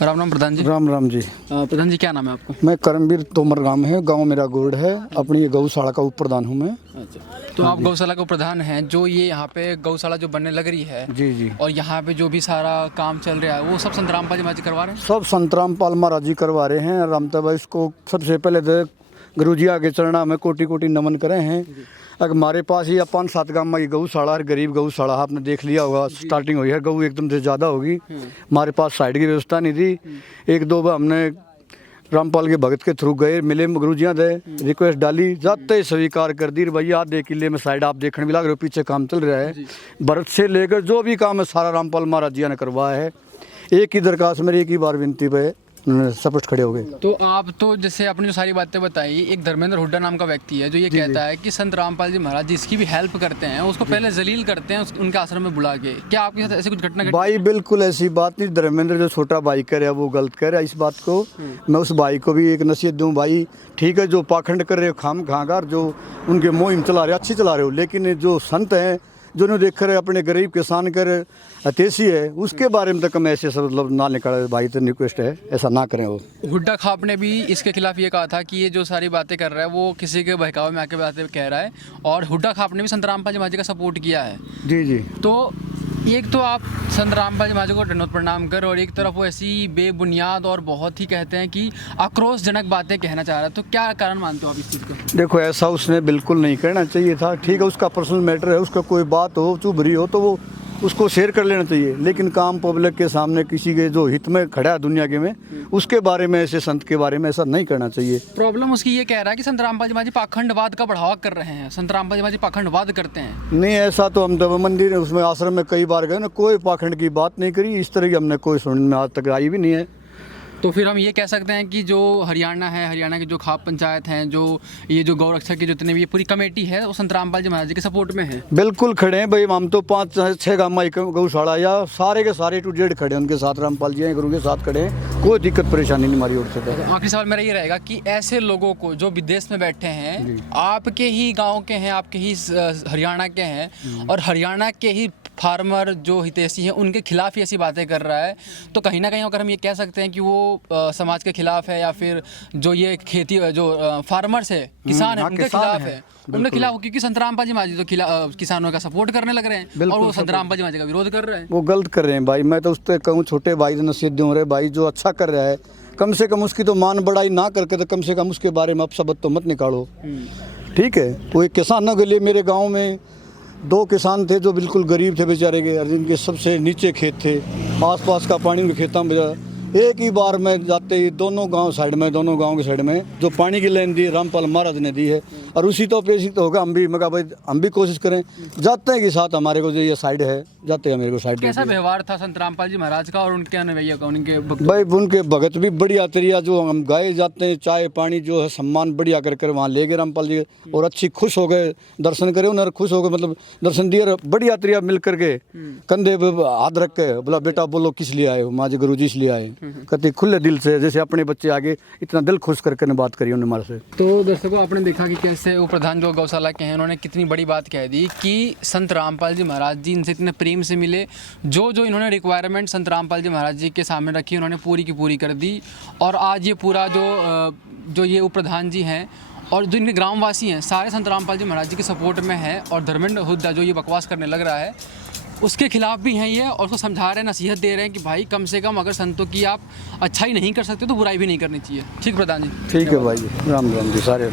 राम राम प्रधान जी। राम राम जी। प्रधान जी क्या नाम है आपको? मैं करमवीर तोमर गांव मेरा गोरड है। अपनी ये गौशाला का उप प्रधान हूँ मैं। अच्छा, तो आप गौशाला के प्रधान हैं। जो ये यहाँ पे गौशाला जो बनने लग रही है जी जी, और यहाँ पे जो भी सारा काम चल रहा है वो सब संत रामपाल जी महाराज करवा रहे हैं। सब संत रामपाल महाराज जी करवा रहे हैं। रामता भाई इसको सबसे पहले तो गुरु जी आगे चरणा में कोटि कोटि नमन करे हैं। अगर हमारे पास ही 5-7 गाँव में ये गौशाला है, गरीब गौशाला आपने देख लिया होगा। स्टार्टिंग हुई है, गऊ एकदम से ज़्यादा होगी। हमारे पास साइड की व्यवस्था नहीं थी। 1-2 बार हमने रामपाल के भगत के थ्रू गए, मिले गुरुजियाँ दे, रिक्वेस्ट डाली, जाते ही स्वीकार कर दी। भैया आधे किले में साइड आप देखने भी लग रहे हो, पीछे काम चल रहा है। भरत से लेकर जो भी काम है सारा रामपाल महाराज जी ने करवाया है। एक ही दरखास्त मेरी, एक ही बार विनती पे सपोर्ट खड़े हो गए। तो आप तो जैसे अपनी जो सारी बातें बताई, एक धर्मेंद्र हुड्डा नाम का व्यक्ति है जो ये कहता है कि संत रामपाल जी महाराज जिसकी भी हेल्प करते हैं उसको पहले जलील करते हैं उनके आश्रम में बुला के। क्या आपके साथ ऐसी कुछ घटना घटी? भाई बिल्कुल ऐसी बात नहीं। धर्मेंद्र जो छोटा भाई कर रहा है वो गलत कर रहा है। इस बात को मैं उस भाई को भी एक नसीहत दूं, भाई ठीक है जो पाखंड कर रहे हो खाम खागार जो उनके मुहिम चला रहे अच्छी चला रहे हो, लेकिन जो संत हैं जो ने देख रहे अपने गरीब किसान कर अतेसी है उसके बारे में तक हम ऐसे सब मतलब ना निकाले। भाई तो रिक्वेस्ट है ऐसा ना करें। वो हुड्डा खाप ने भी इसके खिलाफ ये कहा था कि ये जो सारी बातें कर रहा है वो किसी के बहकावे में आके बातें कह रहा है, और हुड्डा खाप ने भी संत रामपाल जी महाराज का सपोर्ट किया है। जी जी, तो एक तो आप संत रामपाल जी महाराज को दंडवत प्रणाम कर, और एक तरफ वो ऐसी बेबुनियाद और बहुत ही कहते हैं कि आक्रोशजनक बातें कहना चाह रहा है। तो क्या कारण मानते हो आप इस चीज़ को? देखो ऐसा उसने बिल्कुल नहीं करना चाहिए था। ठीक है उसका पर्सनल मैटर है, उसका कोई बात हो चुभ रही हो तो वो उसको शेयर कर लेना चाहिए, लेकिन काम पब्लिक के सामने किसी के जो हित में खड़ा है दुनिया के में उसके बारे में ऐसे संत के बारे में ऐसा नहीं करना चाहिए। प्रॉब्लम उसकी ये कह रहा है कि संत रामपाल जी महाराज पाखंडवाद का बढ़ावा कर रहे हैं, संत रामपाल जी महाराज पाखंडवाद करते हैं। नहीं ऐसा तो हम देव मंदिर उसमें आश्रम में कई बार गए ना, कोई पाखंड की बात नहीं करी। इस तरह की हमने कोई सुनने में आज तक आई भी नहीं है। तो फिर हम ये कह सकते हैं कि जो हरियाणा है, हरियाणा की जो खाप पंचायत हैं, जो ये जो गौरक्षक की जितने भी ये पूरी कमेटी है वो संत रामपाल जी महाराज के सपोर्ट में है। बिल्कुल खड़े हैं भाई। हम तो 5-6 गाँव में गौशाला या सारे के सारे टू जेड खड़े हैं उनके साथ। रामपाल जी गुरु के साथ खड़े हैं, कोई दिक्कत परेशानी नहीं हमारी ओर से। आखिरी सवाल मेरा ये रहेगा कि ऐसे लोगों को जो विदेश में बैठे हैं, आपके ही गाँव के हैं, आपके ही हरियाणा के हैं, और हरियाणा के ही फार्मर जो हितैषी हैं उनके खिलाफ ही ऐसी बातें कर रहा है, तो कहीं ना कहीं अगर हम ये कह सकते हैं कि वो समाज के खिलाफ है, या फिर जो ये खेती जो फार्मर्स है, किसान है, उनके खिलाफ है। उनके खिलाफ, क्योंकि संत रामपाल जी महाराज तो किसानों का सपोर्ट करने लग रहे हैं और वो संत रामपाल जी महाराज का विरोध कर रहे हैं। वो गलत कर रहे हैं भाई। मैं तो उस पर कहूँ छोटे भाई से नसीहत दूँ, रहे भाई जो अच्छा कर रहा है कम से कम उसकी तो मान बढ़ाई ना करके तो कम से कम उसके बारे में अपशब्द तो मत निकालो। ठीक है, वो एक किसानों के लिए मेरे गाँव में 2 किसान थे जो बिल्कुल गरीब थे बेचारे के, जिनके सबसे नीचे खेत थे, आसपास का पानी उनके खेतों में। एक ही बार में जाते ही दोनों गांव के साइड में जो पानी की लाइन दी रामपाल महाराज ने दी है, और उसी तो पेशी तो होगा। हम भी मैं कहा भाई हम भी कोशिश करें, जाते हैं कि साथ हमारे को जो ये साइड है जाते हैं मेरे को साइड। कैसा व्यवहार था संत रामपाल जी महाराज का और उनके अनुयायियों का, उनके भाई उनके भगत भी बढ़िया तरीका, जो हम गाए जाते हैं चाय पानी जो है सम्मान बढ़िया कर कर वहाँ ले गए रामपाल जी, और अच्छी खुश हो गए, दर्शन करे उन्हें, खुश हो गए, मतलब दर्शन दिए बढ़िया तरीका मिल करके कंधे हाथ रख के बोला बेटा बोलो किस लिए आए हो? माँ जी गुरु जी इसलिए आए। कहते खुले दिल से, जैसे अपने बच्चे आगे इतना दिल खुश करके बात करी उन्होंने हमारे से। तो दर्शकों आपने देखा कि कैसे वो प्रधान जो गौशाला के हैं उन्होंने कितनी बड़ी बात कह दी कि संत रामपाल जी महाराज जी इनसे इतने प्रेम से मिले, जो जो इन्होंने रिक्वायरमेंट संत रामपाल जी महाराज जी के सामने रखी उन्होंने पूरी की पूरी कर दी। और आज ये पूरा जो ये उप प्रधान जी हैं और जो इनके ग्रामवासी हैं सारे संत रामपाल जी महाराज जी के सपोर्ट में है, और धर्मेंद्र हुड्डा जो ये बकवास करने लग रहा है उसके खिलाफ भी हैं ये, और उसको समझा रहे हैं, नसीहत दे रहे हैं कि भाई कम से कम अगर संतों की आप अच्छाई नहीं कर सकते तो बुराई भी नहीं करनी चाहिए। ठीक प्रधान जी? ठीक है भाई, राम राम जी सारे।